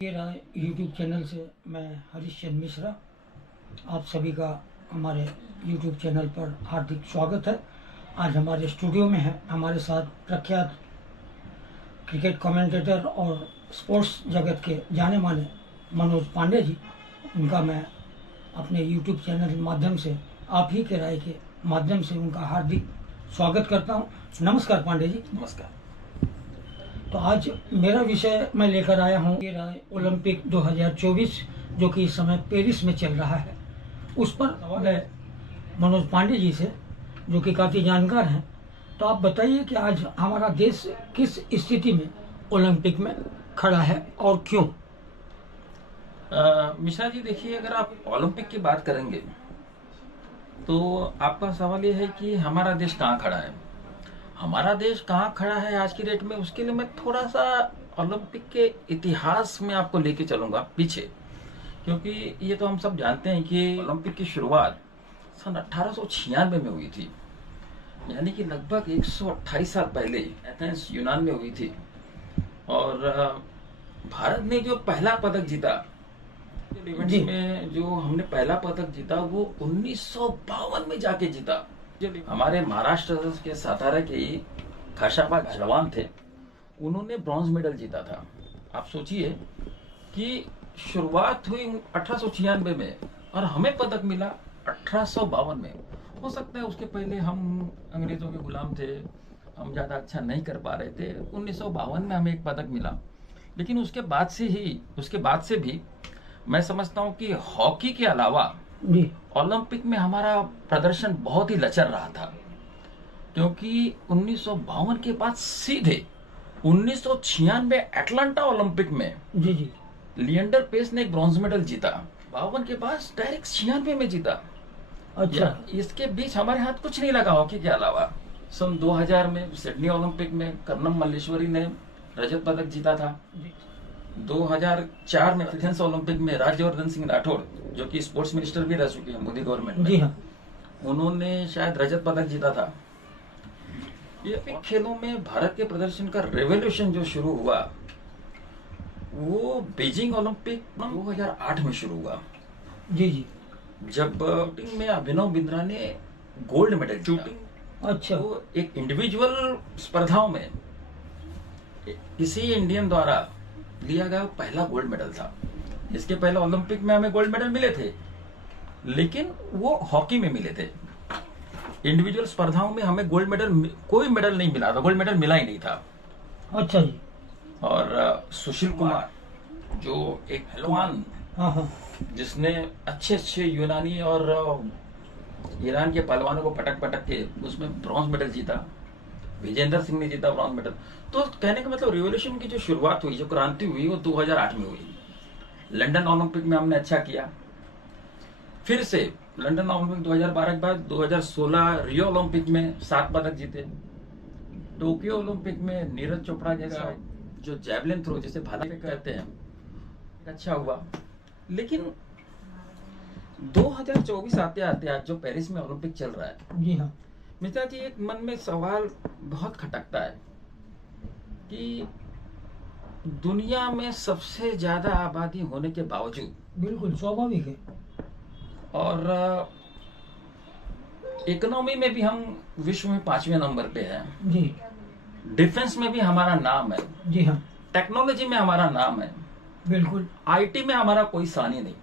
मेरा YouTube channel से मैं हरीश चंद्र मिश्रा आप सभी का हमारे यूट्यूब चैनल पर हार्दिक स्वागत है। आज हमारे स्टूडियो में है हमारे साथ प्रख्यात क्रिकेट कमेंटेटर और स्पोर्ट्स जगत के जाने माने मनोज पांडे जी। उनका मैं अपने यूट्यूब चैनल के माध्यम से आप ही के राय के माध्यम से उनका हार्दिक स्वागत करता हूँ। नमस्कार पांडे जी। नमस्कार। तो आज मेरा विषय मैं लेकर आया हूँ ओलंपिक 2024 जो कि इस समय पेरिस में चल रहा है। उस पर सवाल है मनोज पांडे जी से जो कि काफ़ी जानकार हैं। तो आप बताइए कि आज हमारा देश किस स्थिति में ओलंपिक में खड़ा है और क्यों? मिश्रा जी देखिए, अगर आप ओलंपिक की बात करेंगे तो आपका सवाल ये है कि हमारा देश कहाँ खड़ा है। हमारा देश कहाँ खड़ा है आज की डेट में, उसके लिए मैं थोड़ा सा ओलंपिक के इतिहास में आपको लेके चलूंगा पीछे, क्योंकि ये तो हम सब जानते हैं कि ओलंपिक की शुरुआत सन 1896 में हुई थी, यानी कि लगभग 128 साल पहले एथेंस यूनान में हुई थी। और भारत ने जो पहला पदक जीता इवेंट्स में, जो हमने पहला पदक जीता वो 1952 में जाके जीता। हमारे महाराष्ट्र के सातारा के ही खाशाबा जवान थे, उन्होंने ब्रॉन्ज मेडल जीता था। आप सोचिए कि शुरुआत हुई 1896 में और हमें पदक मिला 1852 में। हो सकता है उसके पहले हम अंग्रेजों के गुलाम थे, हम ज्यादा अच्छा नहीं कर पा रहे थे। 1952 में हमें एक पदक मिला, लेकिन उसके बाद से भी मैं समझता हूँ कि हॉकी के अलावा ओलंपिक में हमारा प्रदर्शन बहुत ही लचर रहा था, क्योंकि 1952 के बाद सीधे 1996 एटलांटा ओलंपिक में लिएंडर पेस ने एक ब्रॉन्ज मेडल जीता। 52 के बाद डायरेक्ट 96 में जीता। अच्छा, इसके बीच हमारे हाथ कुछ नहीं लगा हॉकी के अलावा। सन 2000 में सिडनी ओलंपिक में कर्णम मल्लेश्वरी ने रजत पदक जीता था। 2004 में एथेंस ओलंपिक में राज्यवर्धन सिंह राठौड़, जो कि स्पोर्ट्स मिनिस्टर भी रह चुके हैं मोदी गवर्नमेंट में, जी हाँ, उन्होंने शायद रजत पदक जीता था। ये खेलों में भारत के प्रदर्शन का रेवोल्यूशन जो शुरू हुआ वो बीजिंग ओलंपिक 2008 में शुरू हुआ। जी जी, जब शूटिंग में अभिनव बिंद्रा ने गोल्ड मेडल शूटिंग। अच्छा, तो एक इंडिविजुअल स्पर्धाओं में किसी इंडियन द्वारा लिया गया पहला गोल्ड मेडल था। इसके पहले ओलंपिक में हमें गोल्ड मेडल मिले थे, लेकिन वो हॉकी में मिले थे। इंडिविजुअल स्पर्धाओं में हमें गोल्ड मेडल, कोई मेडल नहीं मिला था, गोल्ड मेडल मिला ही नहीं था। अच्छा जी। और सुशील कुमार जो एक पहलवान, जिसने अच्छे यूनानी और ईरान के पहलवानों को पटक के उसमें ब्रॉन्ज मेडल जीता। विजेंद्र सिंह ने जीता ब्रॉन्ज मेडल। तो कहने का मतलब रिवॉल्यूशन की जो शुरुआत हुई, जो क्रांति हुई, वो 2008 में हुई। लंदन ओलंपिक में हमने अच्छा किया, फिर से लंदन ओलंपिक 2012 के बाद 2016 रियो ओलंपिक में 7 पदक जीते। टोक्यो ओलंपिक में नीरज चोपड़ा जैसा जो जैवलिन थ्रो, जिसे भाला कहते हैं, अच्छा हुआ। लेकिन 2024 आते आते आज जो पेरिस में ओलंपिक चल रहा है, जी हाँ मित्रा जी, एक मन में सवाल बहुत खटकता है कि दुनिया में सबसे ज्यादा आबादी होने के बावजूद, बिल्कुल स्वाभाविक है, और इकोनॉमी में भी हम विश्व में 5वें नंबर पे हैं जी, डिफेंस में भी हमारा नाम है, जी हाँ, टेक्नोलॉजी में हमारा नाम है, बिल्कुल, आईटी में हमारा कोई सानी नहीं,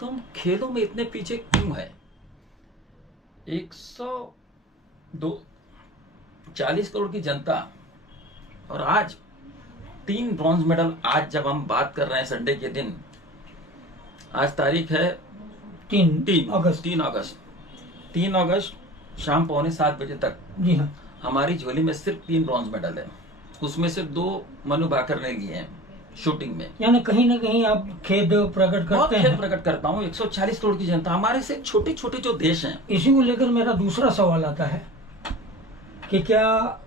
तो हम खेलों में इतने पीछे क्यों है? 140 करोड़ की जनता, और आज 3 ब्रॉन्ज मेडल। आज जब हम बात कर रहे हैं संडे के दिन, आज तारीख है 3 अगस्त शाम 6:45 बजे तक, जी हाँ, हमारी झोली में सिर्फ 3 ब्रॉन्ज मेडल है। उसमें से 2 मनु भाकर ने लिए हैं शूटिंग में। यानी कहीं ना कहीं आप खेद प्रकट करते हैं। खेद प्रकट करता हूँ। 140 करोड़ की जनता, हमारे से छोटे छोटे जो देश हैं। इसी को लेकर मेरा दूसरा सवाल आता है कि क्या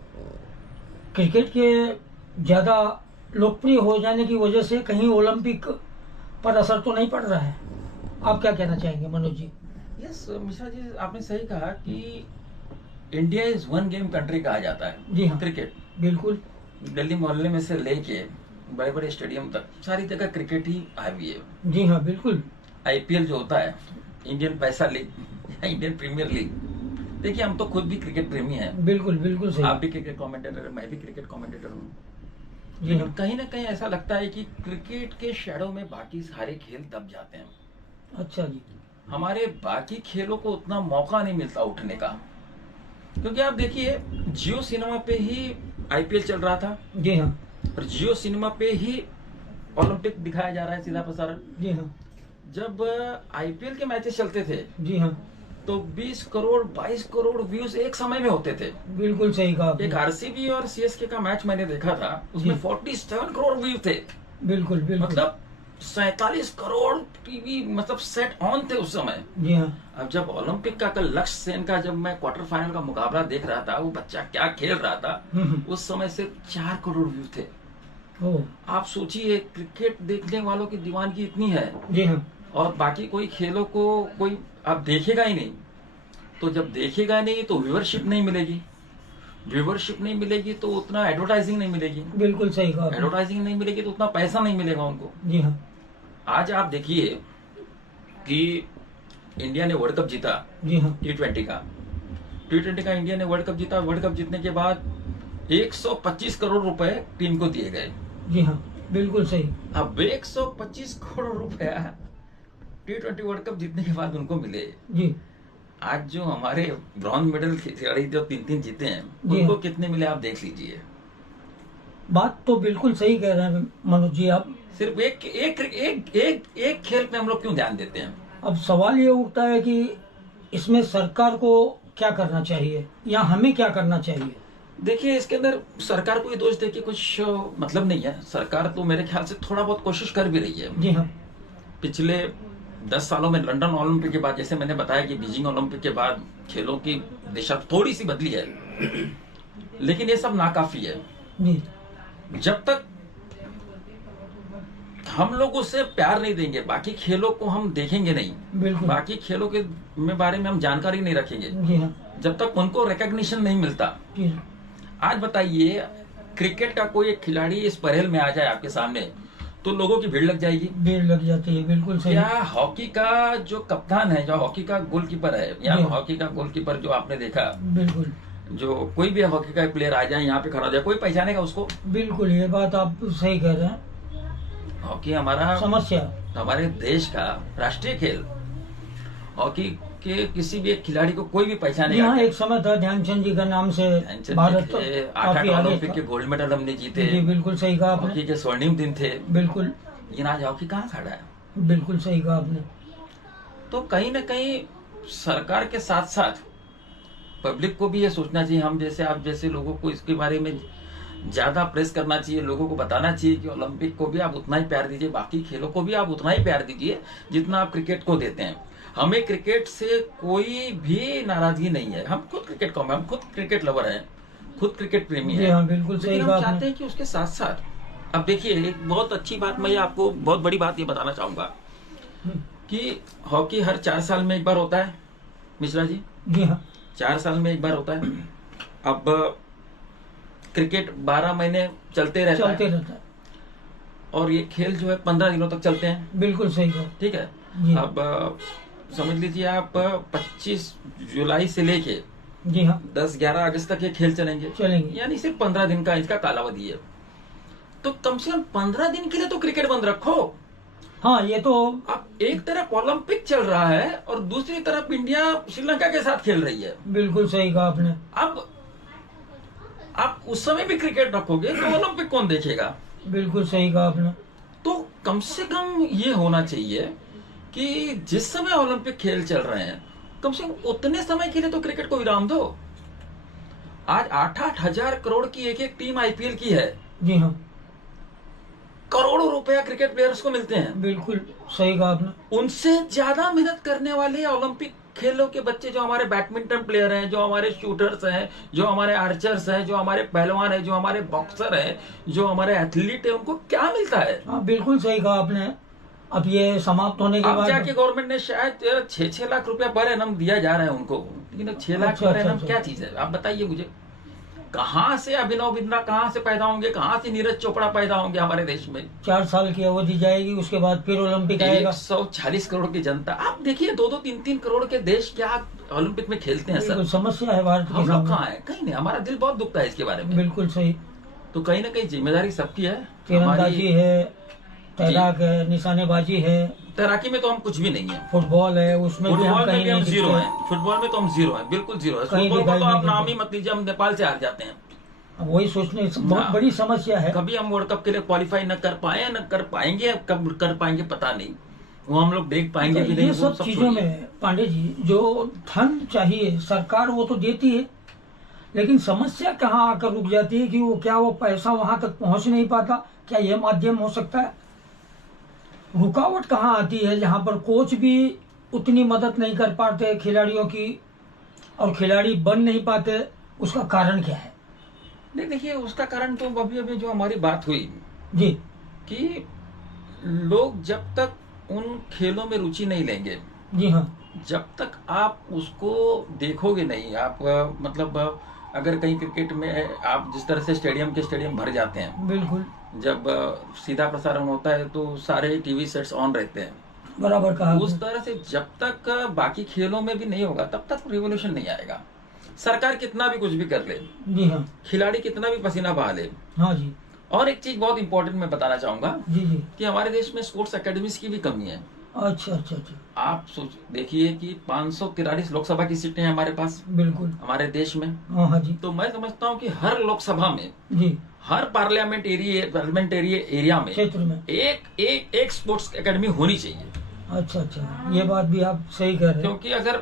क्रिकेट के ज्यादा लोकप्रिय हो जाने की वजह से कहीं ओलंपिक पर असर तो नहीं पड़ रहा है? आप क्या कहना चाहेंगे मनोज जी? यस मिश्रा जी, आपने सही कहा कि India is one game country कहा जाता है। जी हाँ, क्रिकेट बिल्कुल, गली मोहल्ले में से लेके बड़े बड़े स्टेडियम तक सारी जगह क्रिकेट ही आई हुई है। जी हाँ बिल्कुल। आईपीएल जो होता है, इंडियन पैसा लीग या इंडियन प्रीमियर लीग, देखिए हम तो खुद भी क्रिकेट प्रेमी हैं। बिल्कुल बिल्कुल सही। आप भी क्रिकेट कमेंटेटर, मैं भी क्रिकेट कमेंटेटर हूँ। जी लेकिन हाँ। कहीं ना कहीं ऐसा लगता है कि क्रिकेट के शैडो में बाकी सारे खेल दब जाते हैं। अच्छा जी। हमारे बाकी खेलों को उतना मौका नहीं मिलता उठने का, क्योंकि आप देखिए जियो सिनेमा पे ही आईपीएल चल रहा था जी हाँ। और जियो सिनेमा पे ही ओलंपिक दिखाया जा रहा है, सीधा प्रसारण। जी हाँ। जब आईपीएल के मैचेस चलते थे जी हाँ। तो 20 करोड़ 22 करोड़ व्यूज एक समय में होते थे। बिल्कुल सही कहा आपने। एक आरसीबी और सीएसके का मैच मैंने देखा था, उसमें जी। 47 करोड़ व्यू थे। बिल्कुल बिल्कुल। मतलब 47 करोड़ टीवी मतलब सेट ऑन थे उस समय। जी हाँ। अब जब ओलंपिक का कल लक्ष्य सेन का जब मैं क्वार्टर फाइनल का मुकाबला देख रहा था, वो बच्चा क्या खेल रहा था, उस समय सिर्फ 4 करोड़ व्यू थे। ओ। आप सोचिए क्रिकेट देखने वालों की दीवानगी इतनी है जी हाँ। और बाकी कोई खेलों को कोई आप देखेगा ही नहीं। तो जब देखेगा नहीं तो व्यूअरशिप नहीं मिलेगी, व्यूअरशिप नहीं मिलेगी तो उतना एडवर्टाइजिंग नहीं मिलेगी, बिल्कुल सही कहा आपने। एडवर्टाइजिंग नहीं मिलेगी तो उतना पैसा नहीं मिलेगा उनको। जी हाँ। आज आप देखिए कि इंडिया ने वर्ल्ड कप जीता, जी हाँ। T20 का इंडिया ने वर्ल्ड कप जीता। वर्ल्ड कप जीतने के बाद 125 करोड़ रुपए टीम को दिए गए। जी हाँ बिल्कुल सही। अब 125 करोड़ रुपया T20 वर्ल्ड कप जीतने के बाद उनको मिले। जी। आज जो हमारे ब्रॉन्ज मेडल खिलाड़ी जो 3 जीते हैं, जी उनको हाँ। कितने मिले आप देख लीजिए। बात तो बिल्कुल सही कह रहे हैं मनोज जी आप। सिर्फ एक एक एक एक, एक खेल पे हम लोग क्यों ध्यान देते हैं? अब सवाल ये उठता है कि इसमें सरकार को क्या करना चाहिए या हमें क्या करना चाहिए? देखिए इसके अंदर सरकार को ये दोष दे के कुछ मतलब नहीं है। सरकार तो मेरे ख्याल से थोड़ा बहुत कोशिश कर भी रही है। जी हाँ। पिछले 10 सालों में लंदन ओलंपिक के बाद, जैसे मैंने बताया कि बीजिंग ओलंपिक के बाद खेलों की दिशा थोड़ी सी बदली है, लेकिन ये सब नाकाफी है। जी। जब तक हम लोग उससे प्यार नहीं देंगे, बाकी खेलों को हम देखेंगे नहीं, बिल्कुल। बाकी खेलों के बारे में हम जानकारी नहीं रखेंगे, जी हाँ। जब तक उनको रिकॉग्निशन नहीं मिलता। जी। आज बताइए क्रिकेट का कोई एक खिलाड़ी इस परेल में आ जाए आपके सामने तो लोगों की भीड़ लग जाएगी। भीड़ लग जाती है, बिल्कुल सही। क्या हॉकी का जो कप्तान है, जो हॉकी का गोलकीपर है, या जी। हॉकी का गोलकीपर जो आपने देखा, बिल्कुल। जो कोई भी हॉकी का प्लेयर आ जाए यहाँ पे खड़ा हो जाए, कोई पहचानेगा उसको? बिल्कुल ये बात आप सही कह रहे हैं। हॉकी हमारा समस्या। हमारे देश का राष्ट्रीय खेल, हॉकी के किसी भी एक खिलाड़ी को कोई भी पहचानेगा। यहाँ एक समय था ध्यानचंद जी का नाम से भारत तो 8 काफी आगे ओलंपिक था। के गोल्ड मेडल हमने जीते। जी बिल्कुल सही कहा आपने। हॉकी के स्वर्णिम दिन थे, बिल्कुल। लेकिन आज हॉकी कहाँ खड़ा है? बिल्कुल सही कहा आपने। तो कहीं ना कहीं सरकार के साथ साथ पब्लिक को भी ये सोचना चाहिए, हम जैसे आप जैसे लोगों को इसके बारे में ज्यादा प्रेस करना चाहिए, लोगों को बताना चाहिए कि ओलंपिक को भी आप उतना ही प्यार दीजिए, बाकी खेलों को भी आप उतना ही प्यार दीजिए जितना आप क्रिकेट को देते हैं। हमें क्रिकेट से कोई भी नाराजगी नहीं है, हम खुद क्रिकेट को, हम खुद क्रिकेट लवर हैं, खुद क्रिकेट प्रेमी जी हैं। हाँ बिल्कुल सही लेकिन कहा हम चाहते आपने। हैं कि उसके साथ साथ, अब देखिए एक बहुत अच्छी बात, मैं आपको बहुत बड़ी बात ये बताना चाहूंगा कि हॉकी हर 4 साल में एक बार होता है मिश्रा जी। जी हाँ 4 साल में एक बार होता है। अब क्रिकेट 12 महीने चलते रहता चलते है रहता है। और ये खेल जो है 15 दिनों तक चलते हैं। बिल्कुल सही कहा। ठीक है। जी। अब समझ लीजिए आप 25 जुलाई से लेके जी हाँ 10-11 अगस्त तक ये खेल चलेंगे, यानी सिर्फ 15 दिन का इसका कालावधि है। तो कम से कम 15 दिन के लिए तो क्रिकेट बंद रखो। हाँ ये तो। अब एक तरफ ओलंपिक चल रहा है और दूसरी तरफ इंडिया श्रीलंका के साथ खेल रही है। बिल्कुल सही कहा आपने। अब आप उस समय भी क्रिकेट रखोगे तो ओलंपिक कौन देखेगा? बिल्कुल सही कहा आपने। तो कम से कम ये होना चाहिए कि जिस समय ओलंपिक खेल चल रहे हैं कम से कम उतने समय के लिए तो क्रिकेट को विराम दो। आज 8-8 हजार करोड़ की एक टीम आईपीएल की है। जी हाँ करोड़ों रुपया क्रिकेट प्लेयर्स को मिलते हैं। बिल्कुल सही कहा आपने। उनसे ज्यादा मेहनत करने वाले ओलंपिक खेलों के बच्चे, जो हमारे बैडमिंटन प्लेयर हैं, जो हमारे शूटर्स हैं, जो हमारे आर्चर्स हैं, जो हमारे पहलवान हैं, जो हमारे बॉक्सर हैं, जो हमारे एथलीट हैं, उनको क्या मिलता है? हाँ बिल्कुल सही कहा आपने। अब ये समाप्त होने के अब बाद जाके गवर्नमेंट ने शायद 6-6 लाख रुपया पर एनम दिया जा रहा है उनको, लेकिन 6 लाख अच्छा, पर एनम अच्छा। क्या चीज है आप बताइए मुझे? कहाँ से अभिनव बिंद्रा कहाँ से पैदा होंगे, कहाँ से नीरज चोपड़ा पैदा होंगे हमारे देश में। 4 साल की अवधि जाएगी, उसके बाद फिर ओलंपिक आएगा। 140 करोड़ की जनता, आप देखिए 2-2, 3-3 करोड़ के देश क्या ओलंपिक में खेलते हैं सर। समस्या है भारत हम लोग कहाँ है, कहीं नहीं। हमारा दिल बहुत दुखता है इसके बारे में। बिल्कुल सही। तो कहीं ना कहीं जिम्मेदारी सबकी है। तीरंदाजी है, तैराक है, निशानेबाजी है, तैराकी में तो हम कुछ भी नहीं है। फुटबॉल है, उसमें फुटबॉल में भी हम जीरो हैं। फुटबॉल में तो हम जीरो हैं, बिल्कुल जीरो है। फुटबॉल को तो आप नाम ही मत लीजिए, हम नेपाल से हार जाते हैं। अब वही सोचने बहुत बड़ी समस्या है। कभी हम वर्ल्ड कप के लिए क्वालिफाई न कर पाए, न कर पाएंगे, कब कर पाएंगे पता नहीं, वो हम लोग देख पाएंगे भी नहीं। ये सब चीजों में पांडे जी जो धन चाहिए सरकार वो तो देती है, लेकिन समस्या कहाँ आकर रुक जाती है कि वो पैसा वहां तक पहुंच नहीं पाता। क्या यह माध्यम हो सकता है? रुकावट कहाँ आती है जहां पर कोच भी उतनी मदद नहीं कर पाते खिलाड़ियों की और खिलाड़ी बन नहीं पाते, उसका कारण क्या है? नहीं देखिए, उसका कारण तो अभी जो हमारी बात हुई जी कि लोग जब तक उन खेलों में रुचि नहीं लेंगे, जी हाँ, जब तक आप उसको देखोगे नहीं, आप मतलब अगर कहीं क्रिकेट में आप जिस तरह से स्टेडियम भर जाते हैं, बिल्कुल, जब सीधा प्रसारण होता है तो सारे टीवी सेट्स ऑन रहते हैं, बराबर कहा। उस तरह से जब तक बाकी खेलों में भी नहीं होगा तब तक रिवोल्यूशन नहीं आएगा। सरकार कितना भी कुछ भी कर ले, जी हाँ, खिलाड़ी कितना भी पसीना बहा ले। हाँ जी। और एक चीज बहुत इंपॉर्टेंट मैं बताना चाहूंगा जी जी, कि हमारे देश में स्पोर्ट्स एकेडमीज की भी कमी है। अच्छा अच्छा अच्छा। आप सोच देखिए कि 543 लोकसभा की सीटें हैं हमारे पास, बिल्कुल, हमारे देश में। हाँ जी। तो मैं समझता हूँ कि हर लोकसभा में, जी, हर पार्लियामेंट्री एरिया में क्षेत्र में एक स्पोर्ट्स एकेडमी होनी चाहिए। अच्छा अच्छा, ये बात भी आप सही कह रहे हैं। क्योंकि अगर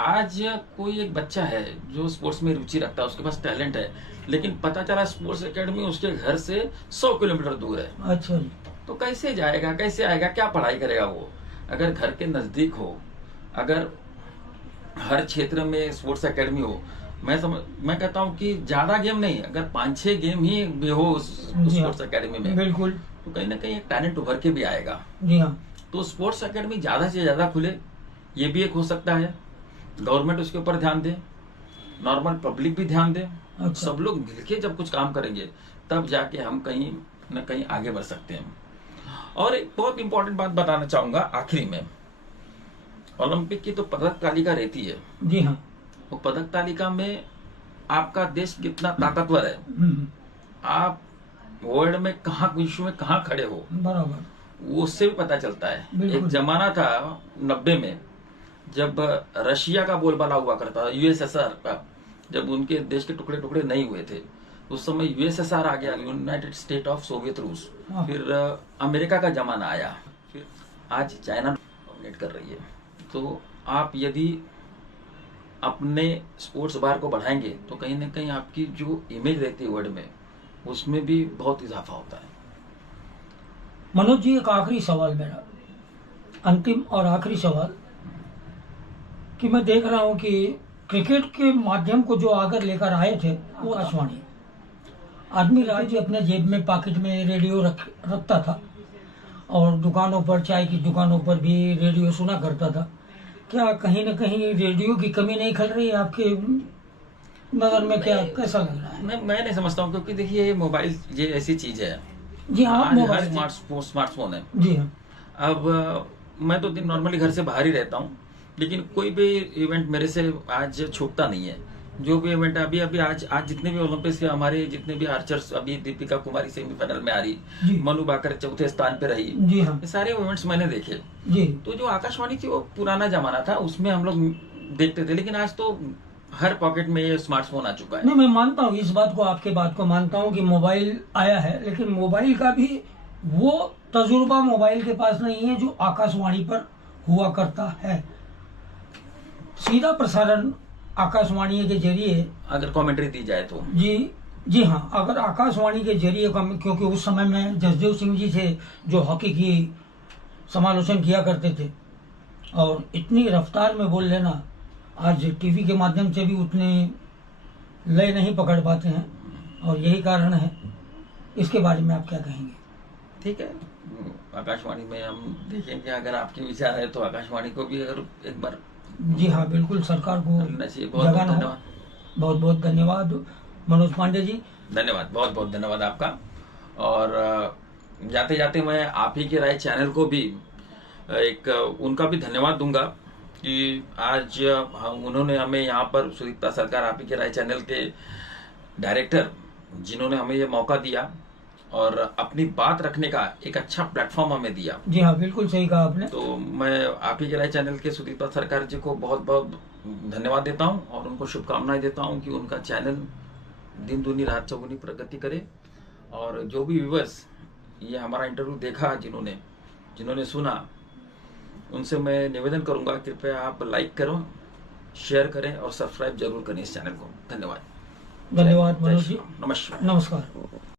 आज कोई एक बच्चा है जो स्पोर्ट्स में रुचि रखता है, उसके पास टैलेंट है, लेकिन पता चला स्पोर्ट्स एकेडमी उसके घर से 100 किलोमीटर दूर है, अच्छा जी, तो कैसे जाएगा, कैसे आएगा, क्या पढ़ाई करेगा वो? अगर घर के नजदीक हो, अगर हर क्षेत्र में स्पोर्ट्स एकेडमी हो, मैं कहता हूँ कि ज्यादा गेम नहीं, अगर 5-6 गेम ही भी हो स्पोर्ट्स एकेडमी में, बिल्कुल, तो कहीं ना कहीं एक टैलेंट उभर के भी आएगा। जी हाँ, तो स्पोर्ट्स एकेडमी ज्यादा से ज्यादा खुले, ये भी एक हो सकता है। गवर्नमेंट उसके ऊपर ध्यान दे, नॉर्मल पब्लिक भी ध्यान दे, अच्छा। सब लोग मिलके जब कुछ काम करेंगे तब जाके हम कहीं न कहीं आगे बढ़ सकते हैं। और एक बहुत इंपॉर्टेंट बात बताना चाहूंगा आखिरी में, ओलंपिक की तो पदक तालिका रहती है। जी हाँ, वो पदक तालिका में आपका देश कितना ताकतवर है, आप वर्ल्ड में कहाँ, विश्व में कहाँ खड़े हो, बराबर, वो उससे भी पता चलता है। बिल्कुल। एक जमाना था 90 में, जब रशिया का बोलबाला हुआ करता था, यूएसएसआर का, जब उनके देश के टुकड़े टुकड़े नहीं हुए थे, उस समय यूएसएसआर आ गया, यूनाइटेड स्टेट ऑफ सोवियत रूस। हाँ। फिर अमेरिका का जमाना आया, फिर आज चाइना डोमिनेट कर रही है। तो आप यदि अपने स्पोर्ट्स बार को बढ़ाएंगे तो कहीं ना कहीं आपकी जो इमेज रहती है वर्ल्ड में, उसमें भी बहुत इजाफा होता है। मनोज जी, एक आखिरी सवाल मेरा, अंतिम और आखिरी सवाल, कि मैं देख रहा हूं कि क्रिकेट के माध्यम को जो आकर लेकर आए थे वो आकाशवाणी, आदमी राज्य अपने जेब में पॉकेट में रेडियो रखता था और दुकानों पर, चाय की दुकानों पर भी रेडियो सुना करता था। क्या कहीं न कहीं रेडियो की कमी नहीं खल रही है आपके नजर में? क्या कैसा लग रहा है? मैं नहीं समझता हूँ, क्योंकि देखिए मोबाइल ये ऐसी चीज है, जी हाँ, आज हर मोबाइल, स्मार्टफोन है। जी हाँ, अब मैं तो दिन नॉर्मली घर से बाहर ही रहता हूँ, लेकिन कोई भी इवेंट मेरे से आज छूटता नहीं है। जो भी इवेंट अभी आज जितने भी ओलंपिक्स के हमारे जितने भी आर्चर्स, अभी दीपिका कुमारी सेमीफाइनल में आ जी। रही, मनु बाकर चौथे स्थान पे रही, जी हाँ, ये सारे इवेंट्स मैंने देखे। जी, तो जो आकाशवाणी थी वो पुराना जमाना था, उसमें हम लोग देखते थे, लेकिन आज तो हर पॉकेट में ये स्मार्टफोन आ चुका है। नहीं, मैं मानता हूँ इस बात को, आपके बात को मानता हूँ कि मोबाइल आया है, लेकिन मोबाइल का भी वो तजुर्बा मोबाइल के पास नहीं है जो आकाशवाणी पर हुआ करता है। सीधा प्रसारण आकाशवाणी के जरिए, अगर कमेंट्री दी जाए तो, जी हाँ, अगर आकाशवाणी के जरिए, क्योंकि उस समय में जसदेव सिंह जी थे जो हॉकी की समालोचन किया करते थे, और इतनी रफ्तार में बोल लेना आज टीवी के माध्यम से भी उतने लय नहीं पकड़ पाते हैं, और यही कारण है। इसके बारे में आप क्या कहेंगे? ठीक है, आकाशवाणी में हम देखेंगे, अगर आपके विचार है तो आकाशवाणी को भी अगर एक बार, जी हाँ, बिल्कुल, सरकार को बहुत जगाना हो। धन्यवाद। बहुत बहुत धन्यवाद। मनोज पांडे जी। धन्यवाद, बहुत बहुत धन्यवाद आपका। और जाते जाते मैं आप ही के राय चैनल को भी एक उनका भी धन्यवाद दूंगा कि आज उन्होंने हमें यहाँ पर सुदीप्ता सरकार आप ही के राय चैनल के डायरेक्टर जिन्होंने हमें ये मौका दिया और अपनी बात रखने का एक अच्छा प्लेटफॉर्म हमें दिया। जी हाँ, बिल्कुल सही कहा आपने। तो मैं आप ही के राय चैनल के सुदीप्ता सरकार जी को बहुत बहुत धन्यवाद देता हूँ और उनको शुभकामनाएं देता हूँ कि उनका चैनल दिन दूनी रात चौगुनी प्रगति करे। और जो भी व्यूवर्स ये हमारा इंटरव्यू देखा, जिन्होंने सुना, उनसे मैं निवेदन करूंगा कृपया आप लाइक करो, शेयर करें और सब्सक्राइब जरूर करें इस चैनल को। धन्यवाद। धन्यवाद मनोज जी। नमस्कार। नमस्कार।